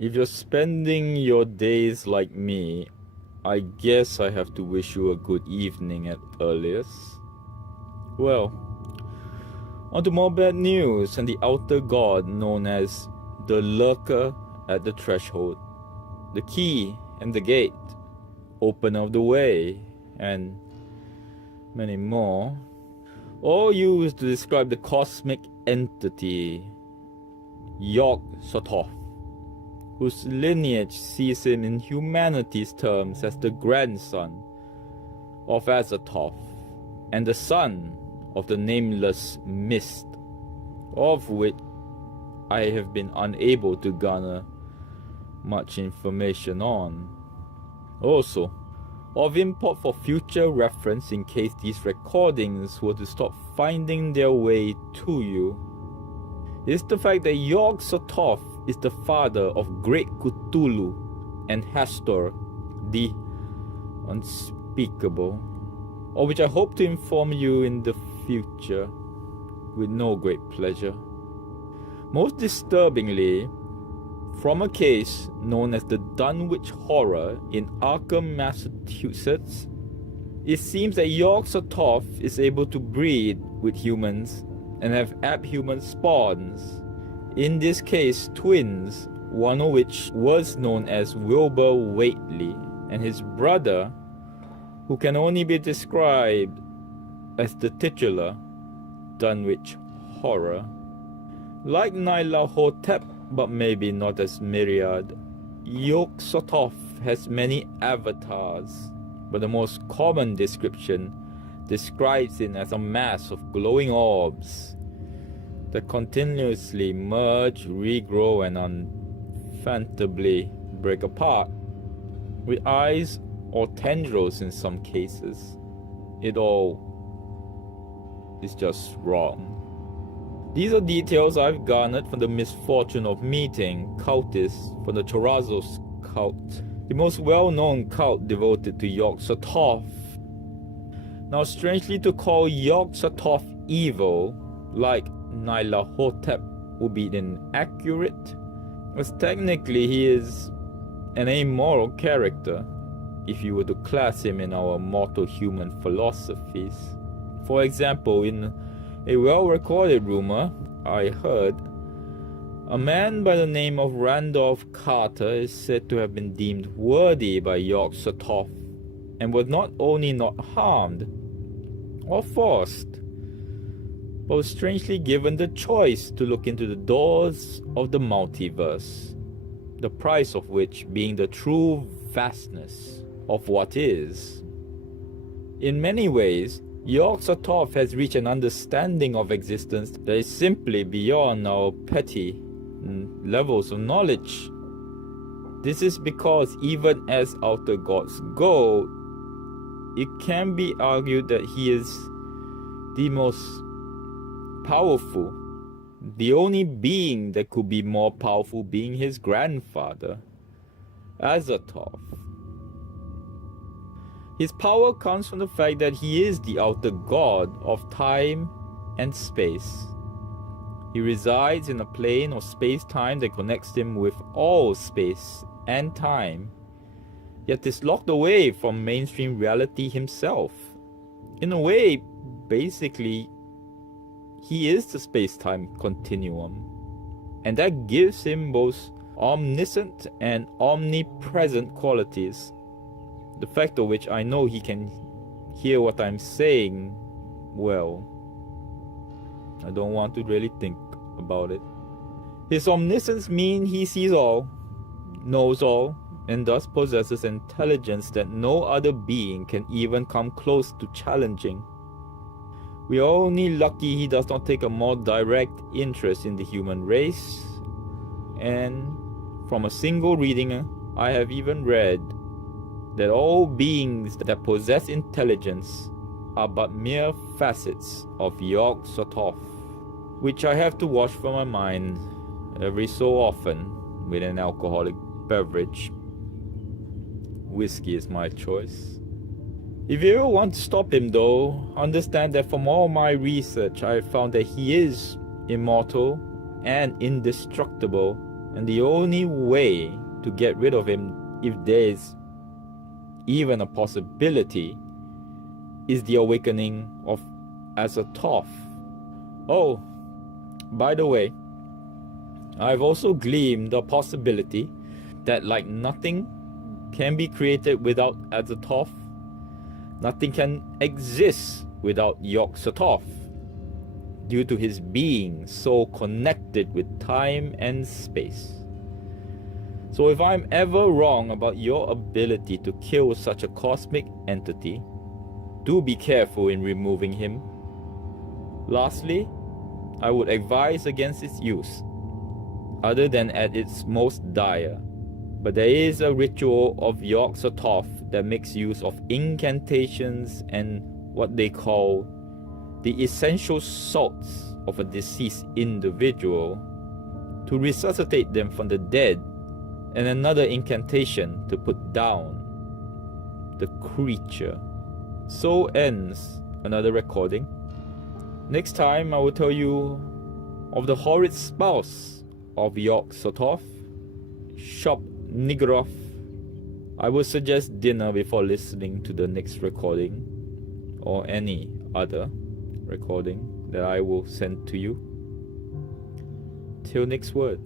If you're spending your days like me, I guess I have to wish you a good evening at earliest. Well, on to more bad news and the outer god known as the lurker at the threshold, the key and the gate, opener of the way, and many more, all used to describe the cosmic entity Yog Sothoth, whose lineage sees him in humanity's terms as the grandson of Azathoth and the son of the nameless mist, of which I have been unable to garner much information on. Also, of import for future reference in case these recordings were to stop finding their way to you, is the fact that Yog Sothoth is the father of great Cthulhu and Hastur, the unspeakable, of which I hope to inform you in the future with no great pleasure. Most disturbingly, from a case known as the Dunwich Horror in Arkham, Massachusetts, it seems that Yog Sothoth is able to breed with humans and have abhuman spawns. In this case, twins, one of which was known as Wilbur Whately, and his brother, who can only be described as the titular Dunwich Horror. Like Nyarlathotep, but maybe not as myriad, Yog Sothoth has many avatars, but the most common description describes it as a mass of glowing orbs that continuously merge, regrow, and unfathomably break apart, with eyes or tendrils in some cases. It all is just wrong. These are details I've garnered from the misfortune of meeting cultists from the Chorazos cult, the most well-known cult devoted to Yog Sothoth. Now, strangely, to call Yog Sothoth evil, like Nyarlathotep, would be inaccurate, as technically he is an amoral character, if you were to class him in our mortal human philosophies. For example, in a well-recorded rumor I heard, a man by the name of Randolph Carter is said to have been deemed worthy by Yog Sothoth, and was not only not harmed or forced, but was strangely given the choice to look into the doors of the multiverse, the price of which being the true vastness of what is. In many ways, Yog Sothoth has reached an understanding of existence that is simply beyond our petty levels of knowledge. This is because even as outer gods go, it can be argued that he is the most powerful, the only being that could be more powerful being his grandfather, Azathoth. His power comes from the fact that he is the outer god of time and space. He resides in a plane of space-time that connects him with all space and time, yet is locked away from mainstream reality himself. In a way, basically, he is the space-time continuum, and that gives him both omniscient and omnipresent qualities, the fact of which I know he can hear what I'm saying well. I don't want to really think about it. His omniscience means he sees all, knows all, and thus possesses intelligence that no other being can even come close to challenging. We are only lucky he does not take a more direct interest in the human race, and from a single reading I have even read that all beings that possess intelligence are but mere facets of Yog Sothoth, which I have to wash from my mind every so often with an alcoholic beverage. Whiskey is my choice. If you ever want to stop him though, understand that from all my research I have found that he is immortal and indestructible, And the only way to get rid of him, if there is even a possibility, is the awakening of Azathoth. Oh, by the way, I've also gleaned the possibility that like nothing can be created without Azathoth, nothing can exist without Yog Sothoth, due to his being so connected with time and space. So if I'm ever wrong about your ability to kill such a cosmic entity, do be careful in removing him. Lastly, I would advise against its use, other than at its most dire. But there is a ritual of Yog Sothoth that makes use of incantations and what they call the essential salts of a deceased individual to resuscitate them from the dead, and another incantation to put down the creature. So ends another recording. Next time I will tell you of the horrid spouse of Yog Sothoth, Shop Nigroth. I would suggest dinner before listening to the next recording, or any other recording that I will send to you. Till next word.